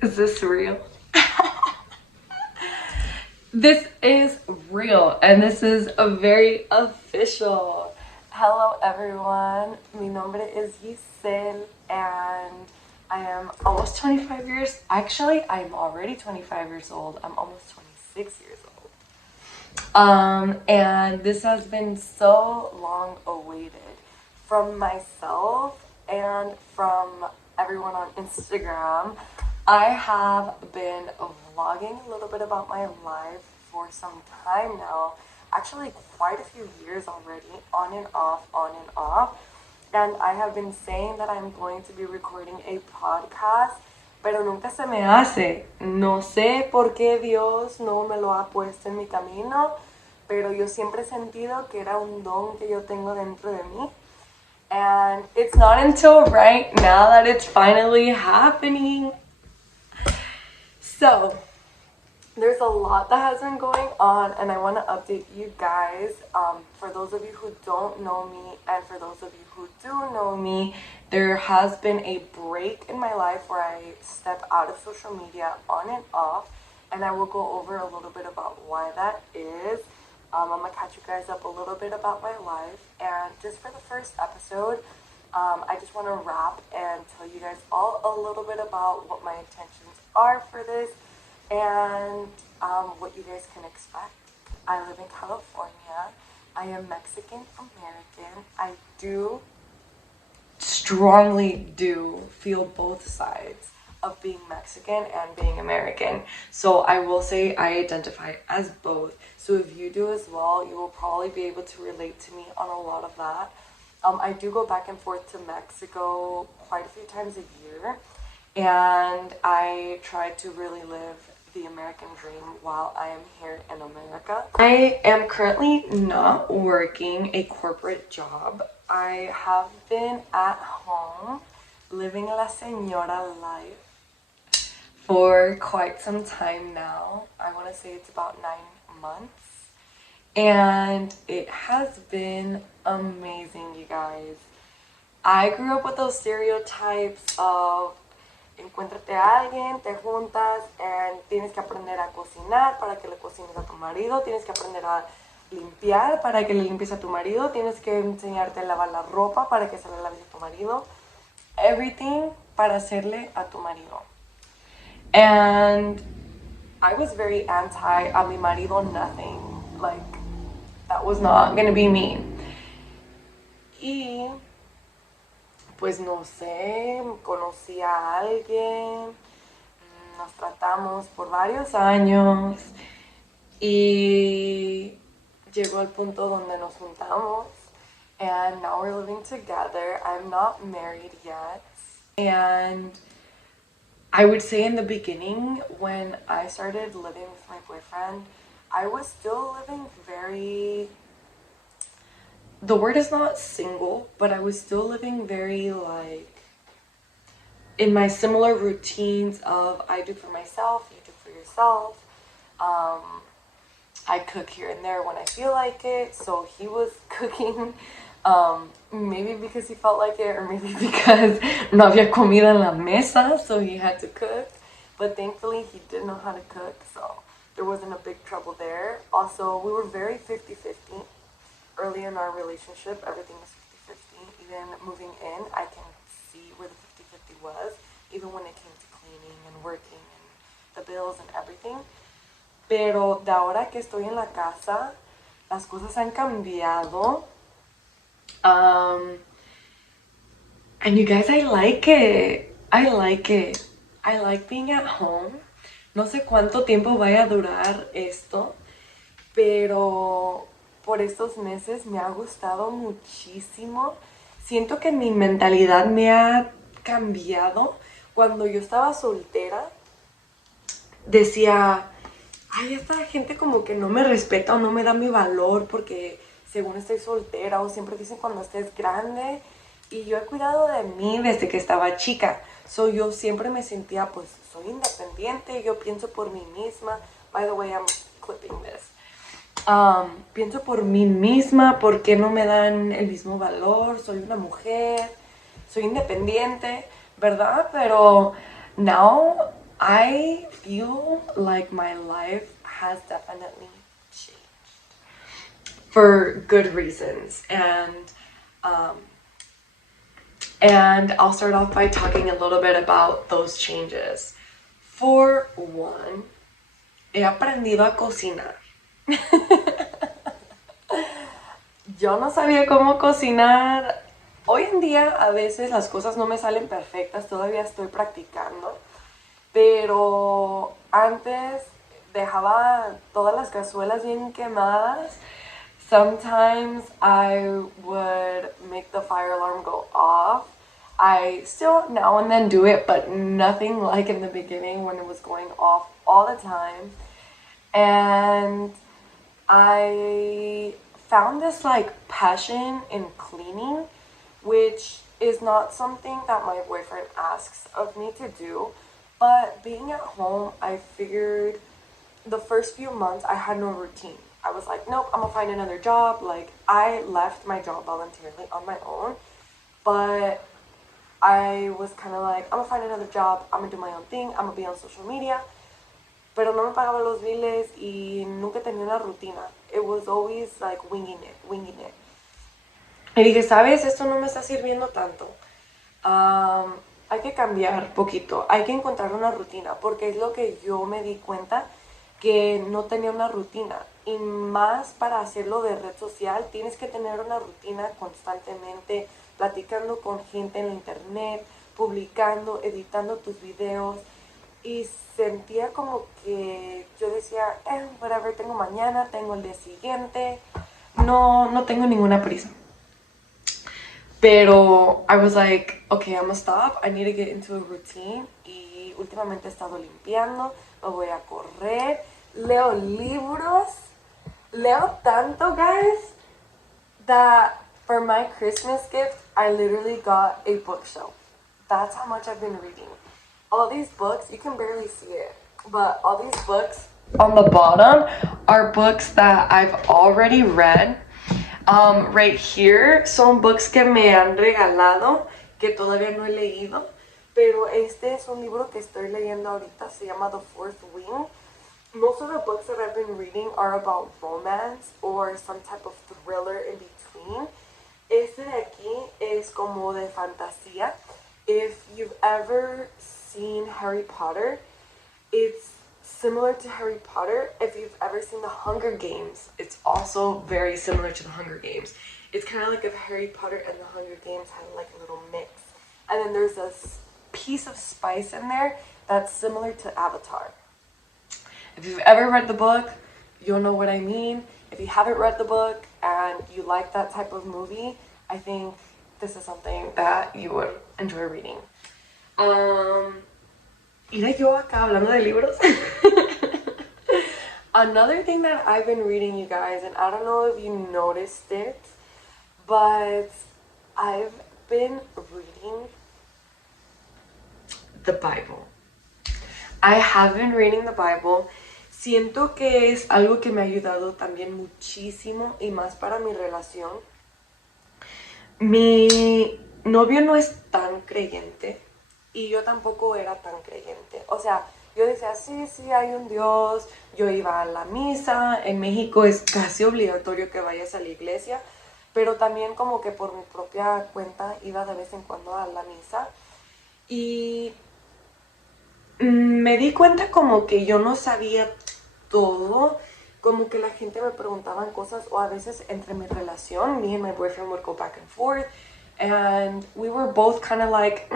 Is this real? This is real, and this is a very official. Hello everyone, mi nombre is Giselle, and I am almost 25 years, actually I'm already 25 years old, I'm almost 26 years old. And this has been so long awaited from myself and from everyone on Instagram. I have been vlogging a little bit about my life for some time now, actually quite a few years already, on and off, on and off. And I have been saying that I'm going to be recording a podcast, pero nunca se me hace. No sé por qué Dios no me lo ha puesto en mi camino, pero yo siempre he sentido que era un don que yo tengo dentro de mí. And it's not until right now that it's finally happening. So, there's a lot that has been going on, and I want to update you guys. For those of you who don't know me, and for those of you who do know me, there has been a break in my life where I step out of social media on and off, and I will go over a little bit about why that is. I'm going to catch you guys up a little bit about my life, and just for the first episode, I just want to wrap and tell you guys all a little bit about what my intentions are for this and what you guys can expect. I live in California. I am Mexican American. I strongly do feel both sides of being Mexican and being American. So I will say I identify as both. So if you do as well, you will probably be able to relate to me on a lot of that. I do go back and forth to Mexico quite a few times a year, and I try to really live the American dream while I am here in America. I am currently not working a corporate job. I have been at home living la señora life for quite some time now. I want to say it's about 9 months. And it has been amazing, you guys. I grew up with those stereotypes of encuéntrate a alguien, te juntas, and tienes que aprender a cocinar para que le cocines a tu marido, tienes que aprender a limpiar para que le limpies a tu marido, tienes que enseñarte a lavar la ropa para que se la laves a tu marido. Everything para hacerle a tu marido. And I was very anti a mi marido nothing. Like, that was not gonna be me. Y pues no sé, conocí a alguien, nos tratamos por varios años y llegó el punto donde nos juntamos, and now we're living together. I'm not married yet, and I would say in the beginning when I started living with my boyfriend, I was still living very, the word is not single, but I was still living very like in my similar routines of I do for myself, you do for yourself. I cook here and there when I feel like it, so he was cooking, maybe because he felt like it, or maybe because no había comida en la mesa, so he had to cook, but thankfully he did know how to cook, so there wasn't a big trouble there. Also, we were very 50-50. Early in our relationship, everything was 50-50. Even moving in, I can see where the 50-50 was, even when it came to cleaning and working and the bills and everything. Pero de ahora que estoy en la casa, las cosas han cambiado. And you guys, I like it. I like it. I like being at home. No sé cuánto tiempo vaya a durar esto, pero por estos meses me ha gustado muchísimo. Siento que mi mentalidad me ha cambiado. Cuando yo estaba soltera, decía, ay, esta gente como que no me respeta o no me da mi valor porque según estoy soltera, o siempre dicen cuando estés grande. Y yo he cuidado de mí desde que estaba chica. So yo siempre me sentía, pues, soy independiente, yo pienso por mí misma. By the way, I'm clipping this. Pienso por mí misma, ¿por qué no me dan el mismo valor? Soy una mujer, soy independiente, ¿verdad? Pero now I feel like my life has definitely changed for good reasons, um, and I'll start off by talking a little bit about those changes. For one, he aprendido a cocinar. Yo no sabía cómo cocinar. Hoy en día a veces las cosas no me salen perfectas, todavía estoy practicando, pero antes dejaba todas las cazuelas bien quemadas. Sometimes I would make the fire alarm go off. I still now and then do it, but nothing like in the beginning when it was going off all the time. And I found this like passion in cleaning, which is not something that my boyfriend asks of me to do. But being at home, I figured the first few months I had no routine. I was like, nope, I'm gonna find another job. Like, I left my job voluntarily on my own, but I was kind of like, I'm gonna find another job, I'm gonna do my own thing, I'm gonna be on social media, pero no me pagaba los biles y nunca tenía una rutina. It was always like winging it, winging it. Y dije, ¿sabes? Esto no me está sirviendo tanto. Hay que cambiar poquito, hay que encontrar una rutina, porque es lo que yo me di cuenta que no tenía una rutina. Y más para hacerlo de red social, tienes que tener una rutina constantemente, platicando con gente en la internet, publicando, editando tus videos. Y sentía como que yo decía, whatever, tengo mañana, tengo el día siguiente, no tengo ninguna prisa. Pero I was like, okay, I'm gonna stop, I need to get into a routine. Y últimamente he estado limpiando, me voy a correr, leo libros, leo tanto, guys, that for my Christmas gift, I literally got a bookshelf. That's how much I've been reading. All these books, you can barely see it, but all these books on the bottom are books that I've already read. Right here son books que me han regalado, que todavía no he leído, pero este es un libro que estoy leyendo ahorita, se llama The Fourth Wing. Most of the books that I've been reading are about romance or some type of thriller in between. Este de aquí es como de fantasía. If you've ever seen Harry Potter, it's similar to Harry Potter. If you've ever seen The Hunger Games, it's also very similar to The Hunger Games. It's kind of like if Harry Potter and The Hunger Games had like a little mix. And then there's a piece of spice in there that's similar to Avatar. If you've ever read the book, you'll know what I mean. If you haven't read the book and you like that type of movie, I think this is something that you would enjoy reading. Mira yo acá hablando de libros. Another thing that I've been reading, you guys, and I don't know if you noticed it, but I've been reading the Bible. I have been reading the Bible. Siento que es algo que me ha ayudado también muchísimo y más para mi relación. Mi novio no es tan creyente y yo tampoco era tan creyente. O sea, yo decía, sí, hay un Dios. Yo iba a la misa. En México es casi obligatorio que vayas a la iglesia, pero también como que por mi propia cuenta iba de vez en cuando a la misa. Y me di cuenta como que yo no sabía todo, como que la gente me preguntaban cosas, o a veces entre mi relación, me and my boyfriend would go back and forth, and we were both kind of like,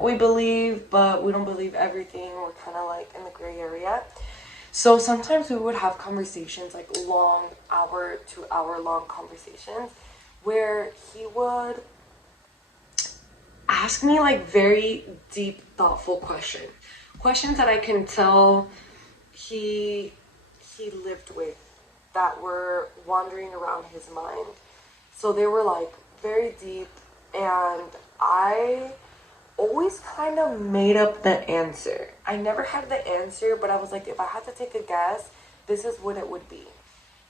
we believe, but we don't believe everything. We're kind of like in the gray area. So sometimes we would have conversations, like long hour to hour long conversations, where he would ask me like very deep, thoughtful questions that I can tell he lived with, that were wandering around his mind. So they were like very deep, and I always kind of made up the answer. I never had the answer, but I was like, if I had to take a guess, this is what it would be.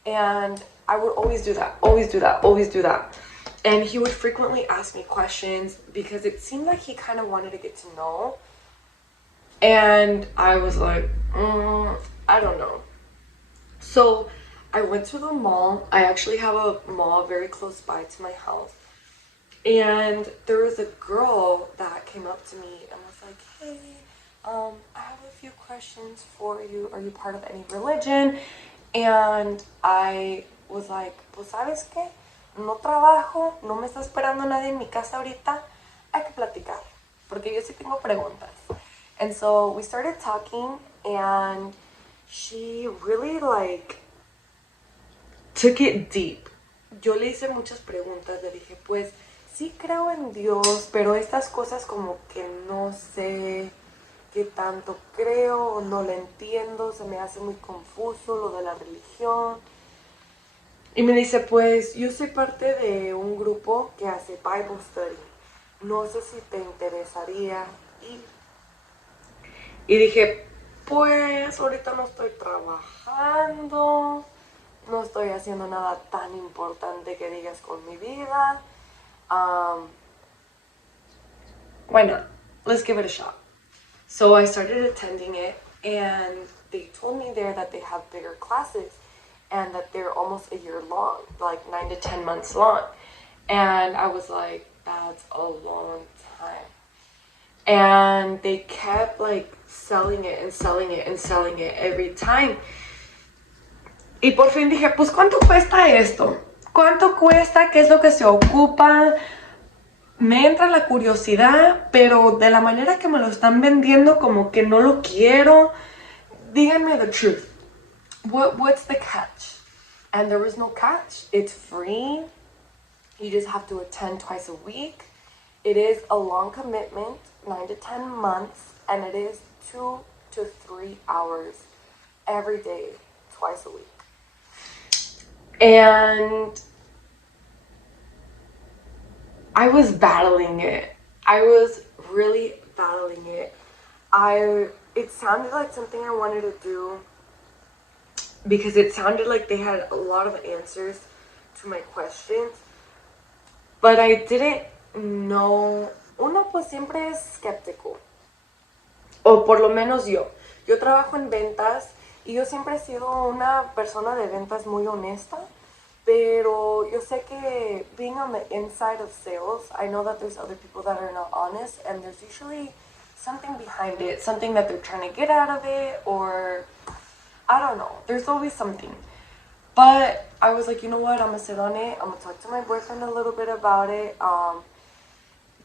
And I would always do that. And he would frequently ask me questions because it seemed like he kind of wanted to get to know And I was like, I don't know. So I went to the mall. I actually have a mall very close by to my house. And there was a girl that came up to me and was like, hey, I have a few questions for you. Are you part of any religion? And I was like, pues sabes qué, no trabajo, no me está esperando nadie en mi casa ahorita, hay que platicar, porque yo sí tengo preguntas. And so we started talking and she really like took it deep. Yo le hice muchas preguntas, le dije, pues sí creo en Dios, pero estas cosas como que no sé qué tanto creo, no lo entiendo, se me hace muy confuso lo de la religión. Y me dice, pues yo soy parte de un grupo que hace Bible Study. No sé si te interesaría ir. Y dije, pues ahorita no estoy trabajando, no estoy haciendo nada tan importante que digas con mi vida. Why not? Let's give it a shot. So I started attending it, and they told me there that they have bigger classes and that they're almost a year long, like 9 to 10 months long. And I was like, that's a long time. And they kept like selling it and selling it and selling it every time. Y por fin dije, pues ¿cuánto cuesta esto? ¿Cuánto cuesta? ¿Qué es lo que se ocupa? Me entra la curiosidad, pero de la manera que me lo están vendiendo como que no lo quiero. Díganme the truth. What's the catch? And there was no catch. It's free. You just have to attend twice a week. It is a long commitment, 9 to 10 months, and it is 2 to 3 hours every day, twice a week. And I was battling it. I was really battling it. It sounded like something I wanted to do because it sounded like they had a lot of answers to my questions, but I didn't know. Uno pues siempre es skeptical, o por lo menos yo. Yo trabajo en ventas y yo siempre he sido una persona de ventas muy honesta, pero yo sé que being on the inside of sales, I know that there's other people that are not honest, and there's usually something behind it, something that they're trying to get out of it, or I don't know. There's always something. But I was like, you know what? I'm gonna sit on it. I'm gonna talk to my boyfriend a little bit about it.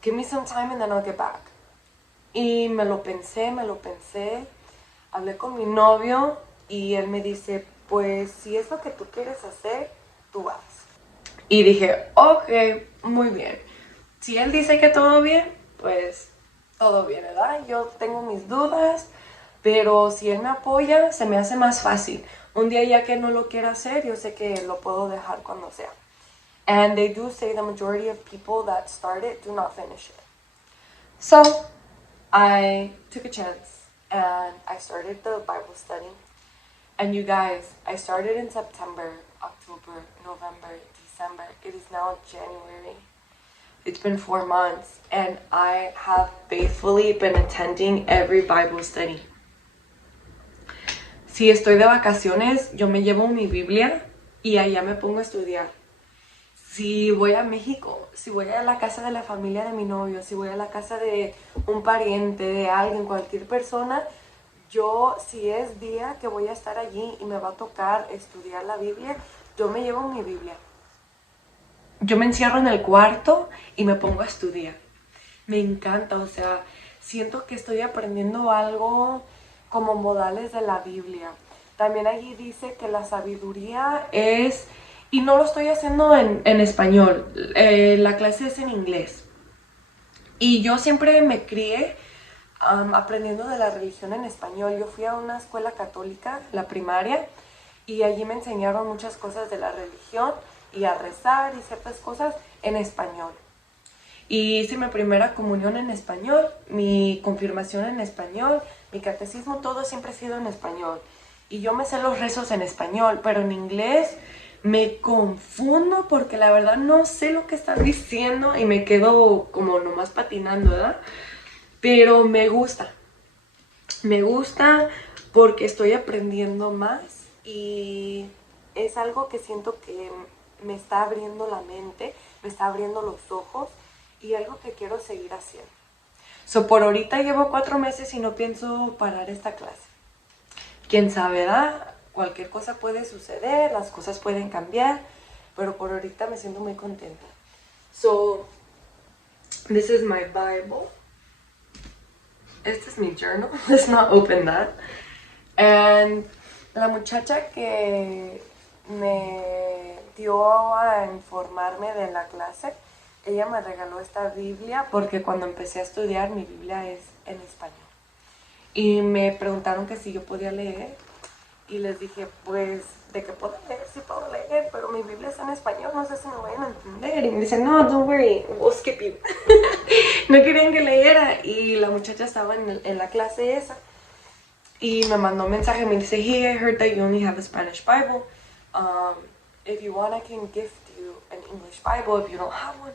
Give me some time and then I'll get back. Y me lo pensé. Hablé con mi novio y él me dice, pues si es lo que tú quieres hacer, tú vas. Y dije, ok, muy bien. Si él dice que todo bien, pues todo bien, ¿verdad? Yo tengo mis dudas, pero si él me apoya, se me hace más fácil. Un día ya que no lo quiera hacer, yo sé que lo puedo dejar cuando sea. And they do say the majority of people that start it do not finish it. So I took a chance and I started the Bible study. And you guys, I started in September, October, November, December. It is now January. It's been 4 months and I have faithfully been attending every Bible study. Si estoy de vacaciones, yo me llevo mi Biblia y allá me pongo a estudiar. Si voy a México, si voy a la casa de la familia de mi novio, si voy a la casa de un pariente, de alguien, cualquier persona, yo, si es día que voy a estar allí y me va a tocar estudiar la Biblia, yo me llevo mi Biblia. Yo me encierro en el cuarto y me pongo a estudiar. Me encanta, o sea, siento que estoy aprendiendo algo como modales de la Biblia. También allí dice que la sabiduría es, y no lo estoy haciendo en español, la clase es en inglés. Y yo siempre me crié aprendiendo de la religión en español. Yo fui a una escuela católica, la primaria, y allí me enseñaron muchas cosas de la religión y a rezar y ciertas cosas en español. Y hice mi primera comunión en español, mi confirmación en español, mi catecismo, todo siempre ha sido en español. Y yo me sé los rezos en español, pero en inglés me confundo porque la verdad no sé lo que están diciendo y me quedo como nomás patinando, ¿verdad? Pero me gusta. Me gusta porque estoy aprendiendo más y es algo que siento que me está abriendo la mente, me está abriendo los ojos y algo que quiero seguir haciendo. So, por ahorita llevo 4 meses y no pienso parar esta clase. Quién sabe, ¿verdad? Cualquier cosa puede suceder, las cosas pueden cambiar, pero por ahorita me siento muy contenta. So, this is my Bible. Este es mi journal. Let's not open that. And la muchacha que me dio a informarme de la clase, ella me regaló esta Biblia porque cuando empecé a estudiar mi Biblia es en español. Y me preguntaron que si yo podía leer y les dije, pues, ¿de qué puedo leer? Sí puedo leer, pero mi Biblia está en español, no sé si me vayan a entender. Y me dicen, no, don't worry, we'll skip you. No querían que leyera y la muchacha estaba en la clase esa y me mandó un mensaje, me dice, hey, I heard that you only have a Spanish Bible. If you want, I can gift you an English Bible if you don't have one.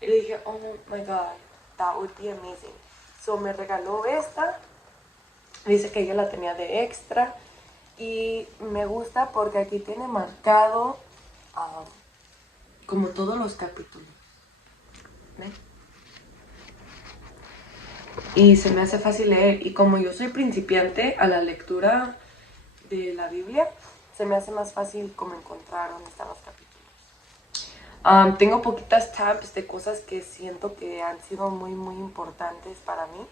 Y le dije, oh my God, that would be amazing. So me regaló esta. Dice que ella la tenía de extra y me gusta porque aquí tiene marcado como todos los capítulos. ¿Ven? Y se me hace fácil leer y como yo soy principiante a la lectura de la Biblia, se me hace más fácil como encontrar dónde están los capítulos. Tengo poquitas tabs de cosas que siento que han sido muy importantes para mí.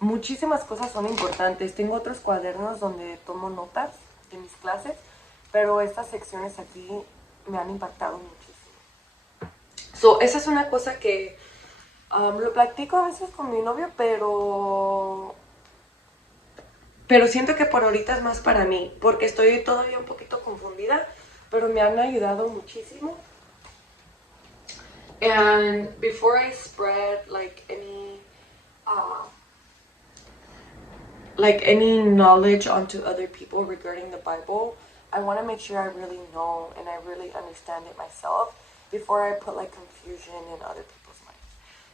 Muchísimas cosas son importantes. Tengo otros cuadernos donde tomo notas de mis clases, pero estas secciones aquí me han impactado muchísimo. So, esa es una cosa que lo practico a veces con mi novio, pero siento que por ahorita es más para mí, porque estoy todavía un poquito confundida, pero me han ayudado muchísimo. And before I spread like any knowledge onto other people regarding the Bible, I want to make sure I really know and I really understand it myself before I put like confusion in other people's minds.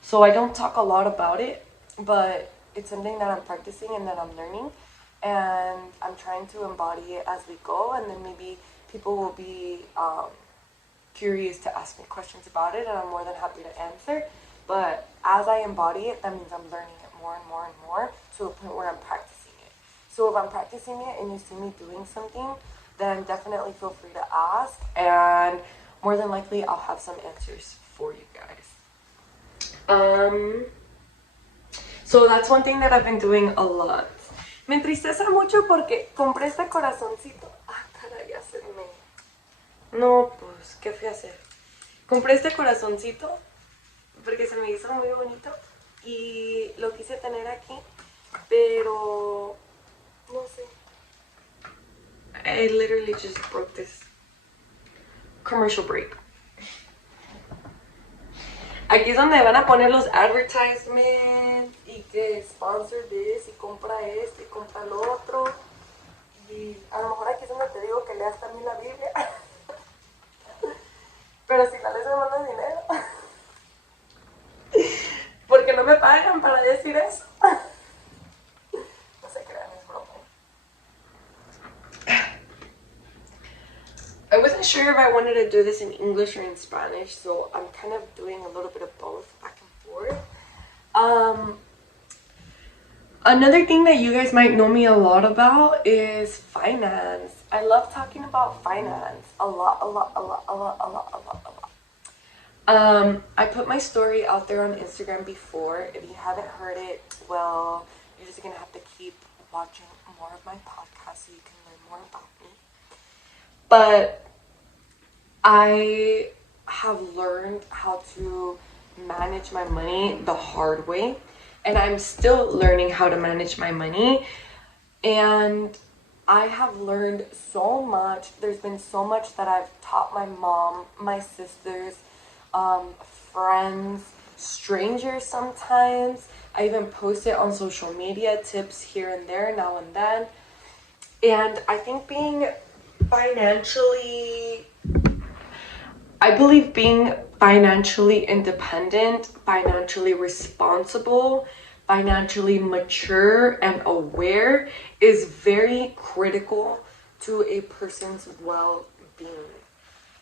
So I don't talk a lot about it, but it's something that I'm practicing and that I'm learning, and I'm trying to embody it as we go, and then maybe people will be curious to ask me questions about it, and I'm more than happy to answer. But as I embody it, that means I'm learning it more and more and more to the point where I'm practicing it. So if I'm practicing it and you see me doing something, then definitely feel free to ask, and more than likely I'll have some answers for you guys. So that's one thing that I've been doing a lot. Me entristece mucho porque compré este corazoncito. Ah, caray, ya se me... No, pues, ¿qué fui a hacer? Compré este corazoncito porque se me hizo muy bonito y lo quise tener aquí, pero no sé. I literally just broke this. Commercial break. Aquí es donde van a poner los advertisements y que sponsor this y compra esto y compra lo otro. Y a lo mejor aquí es donde te digo que leas también la Biblia. Pero si la lees me mandas dinero. Porque no me pagan para decir eso. No se crean, es broma. I wasn't sure if I wanted to do this in English or in Spanish, so I'm kind of doing a little bit of both, back and forth. Another thing that you guys might know me a lot about is finance. I love talking about finance a lot. I put my story out there on Instagram before. If you haven't heard it, well, you're just gonna have to keep watching more of my podcast so you can learn more about me. But I have learned how to manage my money the hard way, and I'm still learning how to manage my money, and I have learned so much. There's been so much that I've taught my mom, my sisters, friends, strangers sometimes. I even post it on social media, tips here and there, now and then. And I think I believe being financially independent, financially responsible, financially mature and aware is very critical to a person's well-being.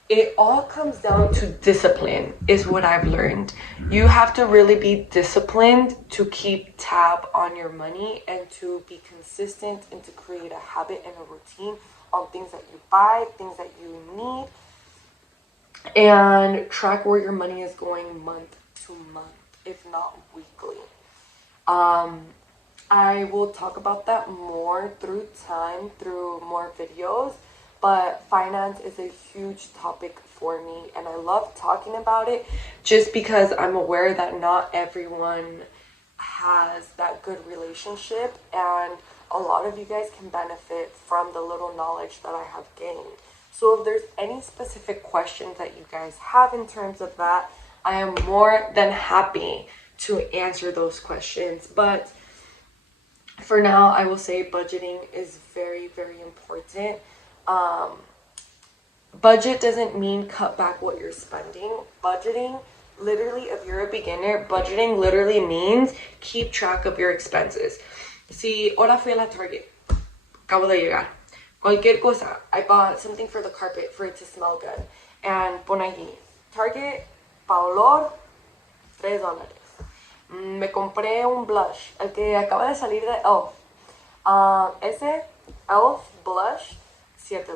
It all comes down to discipline, is what I've learned. You have to really be disciplined to keep tab on your money and to be consistent and to create a habit and a routine on things that you buy, things that you need, and track where your money is going month to month, if not weekly. I will talk about that more through time, through more videos, but finance is a huge topic for me, and I love talking about it just because I'm aware that not everyone has that good relationship, and a lot of you guys can benefit from the little knowledge that I have gained. So if there's any specific questions that you guys have in terms of that, I am more than happy to answer those questions. But for now, I will say budgeting is very, very important. Budget doesn't mean cut back what you're spending. Budgeting, literally, if you're a beginner, budgeting literally means keep track of your expenses. Si ahora fui a la Target, acabo de llegar, cualquier cosa, I bought something for the carpet for it to smell good, and pon allí, Target, pa olor, $3. Me compré un blush, el que acaba de salir de Elf. Ese Elf blush, $7.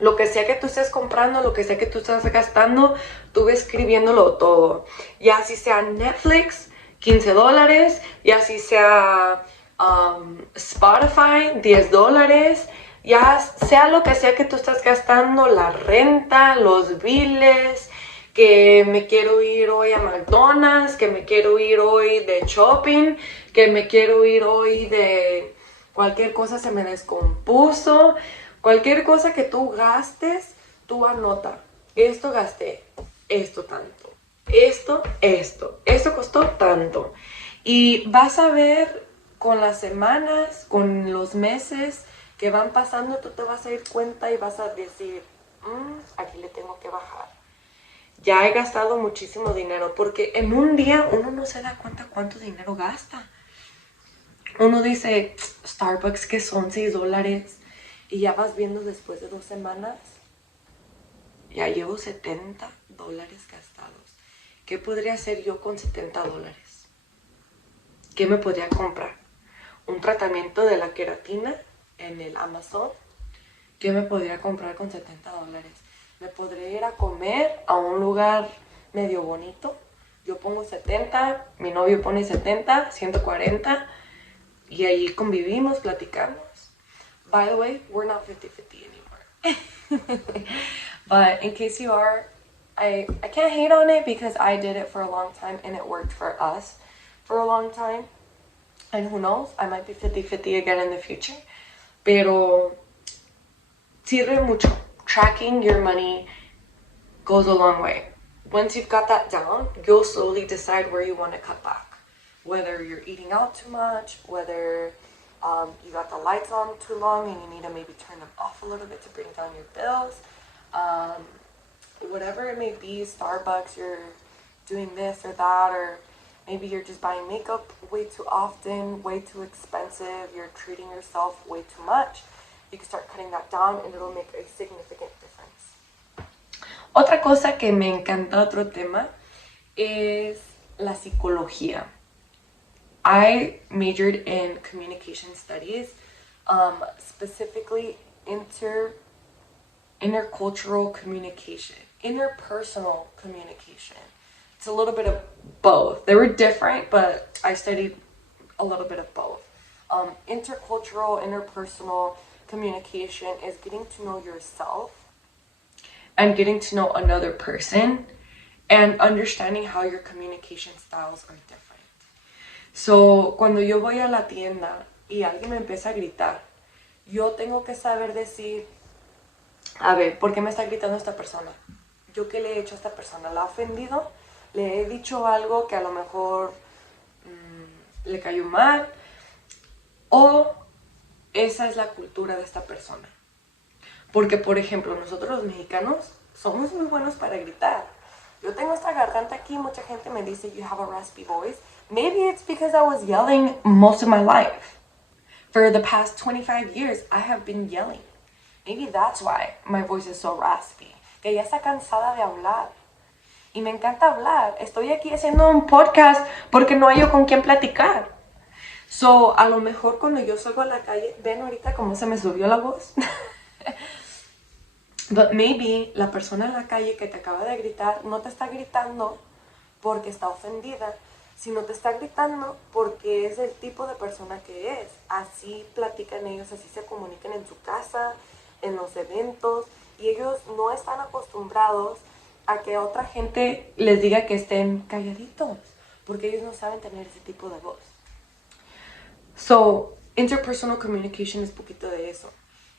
Lo que sea que tú estés comprando, lo que sea que tú estés gastando, tú ves escribiéndolo todo. Ya si sea Netflix, $15, ya si sea Spotify, $10, ya sea lo que sea que tú estás gastando, la renta, los biles, que me quiero ir hoy a McDonald's, que me quiero ir hoy de shopping, que me quiero ir hoy de cualquier cosa se me descompuso. Cualquier cosa que tú gastes, tú anota. Esto gasté, esto tanto. Esto costó tanto. Y vas a ver con las semanas, con los meses que van pasando, tú te vas a dar cuenta y vas a decir, aquí le tengo que bajar. Ya he gastado muchísimo dinero, porque en un día uno no se da cuenta cuánto dinero gasta. Uno dice, Starbucks, que son $6. Y ya vas viendo después de 2 semanas, ya llevo $70 gastados. ¿Qué podría hacer yo con $70? ¿Qué me podría comprar? ¿Un tratamiento de la queratina en el Amazon? ¿Qué me podría comprar con $70? ¿Me podría ir a comer a un lugar medio bonito? Yo pongo 70, mi novio pone 70, 140, y allí convivimos, platicamos. By the way, we're not 50-50 anymore. But in case you are, I can't hate on it because I did it for a long time and it worked for us for a long time. And who knows, I might be 50-50 again in the future. Pero sirve mucho. Tracking your money goes a long way. Once you've got that down, you'll slowly decide where you want to cut back. Whether you're eating out too much, whether you got the lights on too long and you need to maybe turn them off a little bit to bring down your bills. Whatever it may be, Starbucks, you're doing this or that, or maybe you're just buying makeup way too often, way too expensive, you're treating yourself way too much. You can start cutting that down and it'll make a significant difference. Otra cosa que me encanta, otro tema, es la psicología. I majored in communication studies, specifically intercultural communication, interpersonal communication. It's a little bit of both. They were different, but I studied a little bit of both. Intercultural, interpersonal communication is getting to know yourself and getting to know another person and understanding how your communication styles are different. So, cuando yo voy a la tienda y alguien me empieza a gritar, yo tengo que saber decir, a ver, ¿por qué me está gritando esta persona? ¿Yo qué le he hecho a esta persona? ¿La ha ofendido? ¿Le he dicho algo que a lo mejor le cayó mal? ¿O esa es la cultura de esta persona? Porque, por ejemplo, nosotros los mexicanos somos muy buenos para gritar. Yo tengo esta garganta aquí, mucha gente me dice, you have a raspy voice. Maybe it's because I was yelling most of my life. For the past 25 years, I have been yelling. Maybe that's why my voice is so raspy. Que ya está cansada de hablar. Y me encanta hablar. Estoy aquí haciendo un podcast porque no hay yo con quién platicar. So, a lo mejor cuando yo salgo a la calle, ven ahorita cómo se me subió la voz. But maybe la persona en la calle que te acaba de gritar no te está gritando porque está ofendida, sino te está gritando porque es el tipo de persona que es. Así platican ellos, así se comunican en su casa, en los eventos, y ellos no están acostumbrados a que otra gente les diga que estén calladitos, porque ellos no saben tener ese tipo de voz. So, interpersonal communication es poquito de eso.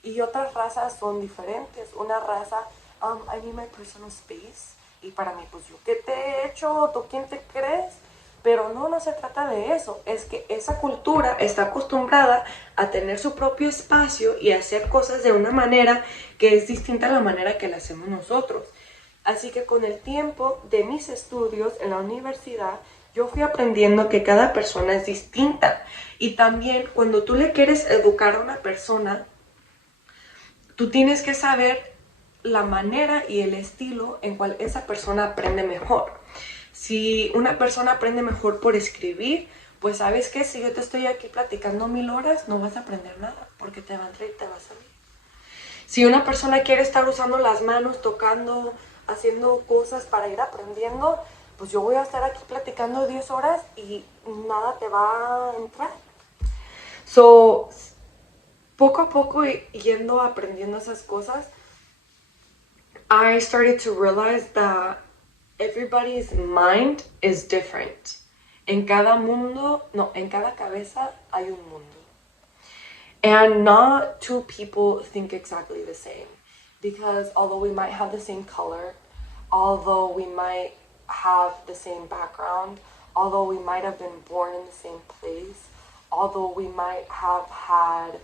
Y otras razas son diferentes. Una raza, I need my personal space. Y para mí, pues, ¿yo qué te he hecho? ¿Tú quién te crees? Pero no se trata de eso. Es que esa cultura está acostumbrada a tener su propio espacio y a hacer cosas de una manera que es distinta a la manera que la hacemos nosotros. Así que con el tiempo de mis estudios en la universidad, yo fui aprendiendo que cada persona es distinta. Y también cuando tú le quieres educar a una persona, tú tienes que saber la manera y el estilo en cual esa persona aprende mejor. Si una persona aprende mejor por escribir, pues sabes que si yo te estoy aquí platicando 1000 horas, no vas a aprender nada, porque te va a entrar y te va a salir. Si una persona quiere estar usando las manos, tocando, haciendo cosas para ir aprendiendo, pues yo voy a estar aquí platicando 10 horas y nada te va a entrar. So, poco a poco yendo aprendiendo esas cosas, I started to realize that everybody's mind is different. En cada cabeza hay un mundo. And not two people think exactly the same. Because although we might have the same color, although we might have the same background, although we might have been born in the same place, although we might have had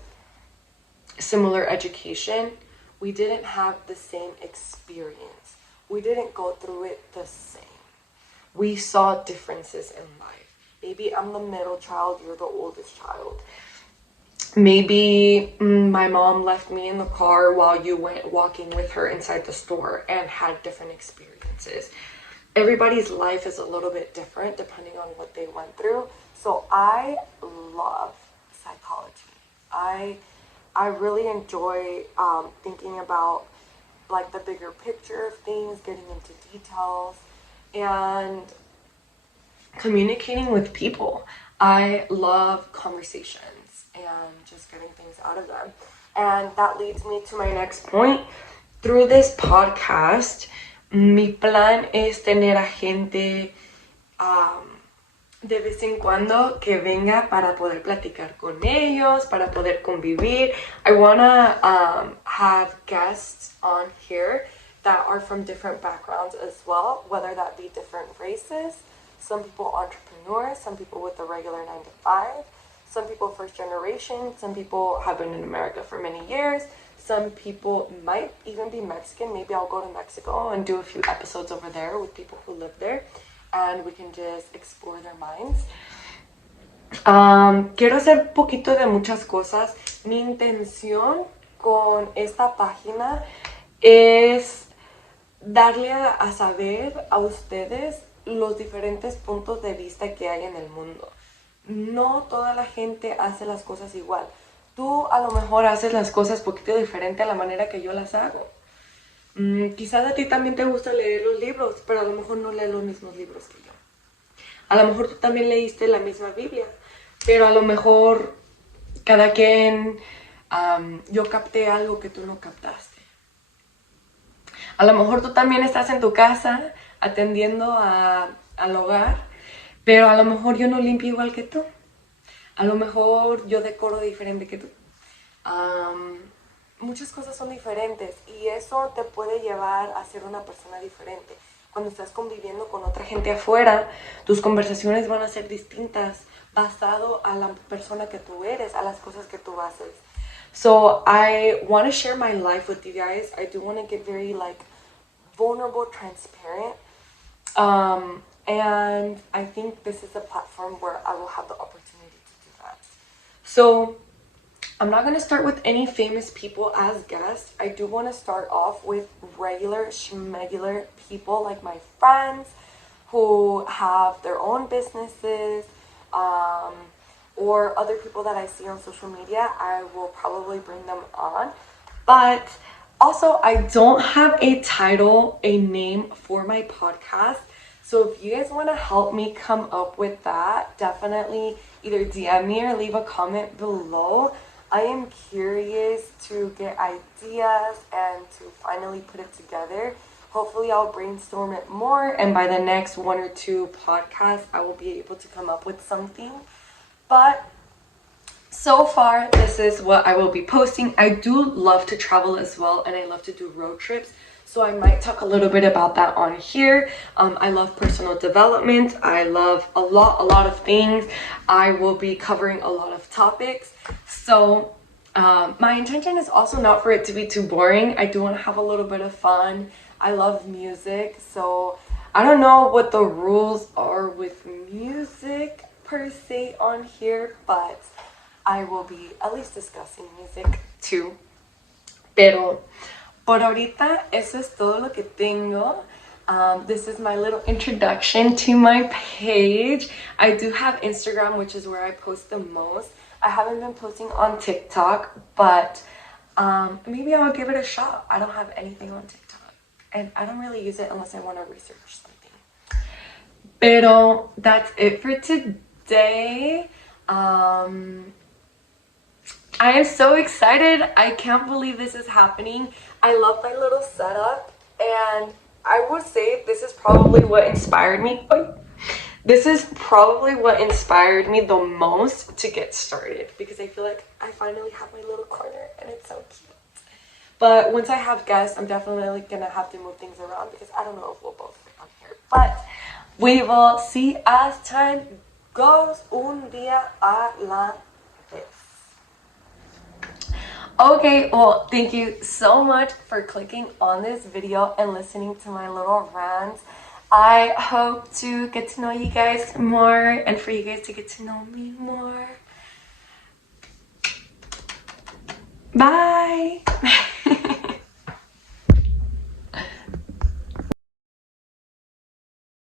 similar education, we didn't have the same experience. We didn't go through it the same. We saw differences in life. Maybe I'm the middle child, you're the oldest child. Maybe my mom left me in the car while you went walking with her inside the store and had different experiences. Everybody's life is a little bit different depending on what they went through. So I love psychology. I really enjoy thinking about like the bigger picture of things, getting into details, and communicating with people. I love conversations and just getting things out of them. And that leads me to my next point. Through this podcast, mi plan es tener a gente de vez en cuando que venga para poder platicar con ellos, para poder convivir. I wanna have guests on here that are from different backgrounds as well, whether that be different races, some people entrepreneurs, some people with a regular 9 to 5, some people first generation, some people have been in America for many years, some people might even be Mexican. Maybe I'll go to Mexico and do a few episodes over there with people who live there, and we can just explore their minds. Quiero hacer poquito de muchas cosas. Mi intención con esta página es darle a saber a ustedes los diferentes puntos de vista que hay en el mundo. No toda la gente hace las cosas igual. Tú a lo mejor haces las cosas poquito diferente a la manera que yo las hago. Quizás a ti también te gusta leer los libros, pero a lo mejor no lees los mismos libros que yo. A lo mejor tú también leíste la misma Biblia, pero a lo mejor cada quien, yo capté algo que tú no captaste. A lo mejor tú también estás en tu casa atendiendo al hogar, pero a lo mejor yo no limpio igual que tú. A lo mejor yo decoro diferente que tú. Muchas cosas son diferentes y eso te puede llevar a ser una persona diferente. Cuando estás conviviendo con otra gente afuera, tus conversaciones van a ser distintas basado a la persona que tú eres, a las cosas que tú haces. So I want to share my life with you guys. I do want to get very like vulnerable, transparent. and I think this is a platform where I will have the opportunity to do that. So I'm not going to start with any famous people as guests. I do want to start off with regular schmegular people like my friends who have their own businesses, or other people that I see on social media. I will probably bring them on. But also, I don't have a title, a name for my podcast. So if you guys want to help me come up with that, definitely either DM me or leave a comment below. I am curious to get ideas and to finally put it together. Hopefully I'll brainstorm it more, and by the next 1 or 2 podcasts I will be able to come up with something. But so far this is what I will be posting. I do love to travel as well, and I love to do road trips, so I might talk a little bit about that on here. I love personal development. I love a lot of things. I will be covering a lot of topics. So my intention is also not for it to be too boring. I do want to have a little bit of fun. I love music, so I don't know what the rules are with music per se on here, but I will be at least discussing music too. Pero por ahorita eso es todo lo que tengo. This is my little introduction to my page. I do have Instagram, which is where I post the most. I haven't been posting on TikTok, but maybe I'll give it a shot. I don't have anything on TikTok, and I don't really use it unless I want to research something. Pero that's it for today. I am so excited. I can't believe this is happening. I love my little setup, and I would say this is probably what inspired me. This is probably what inspired me the most to get started, because I feel like I finally have my little corner and it's so cute. But once I have guests, I'm definitely gonna have to move things around because I don't know if we'll both fit on here. But we will see as time goes, un día a la vez. Okay, well, thank you so much for clicking on this video and listening to my little rants. I hope to get to know you guys more and for you guys to get to know me more. Bye!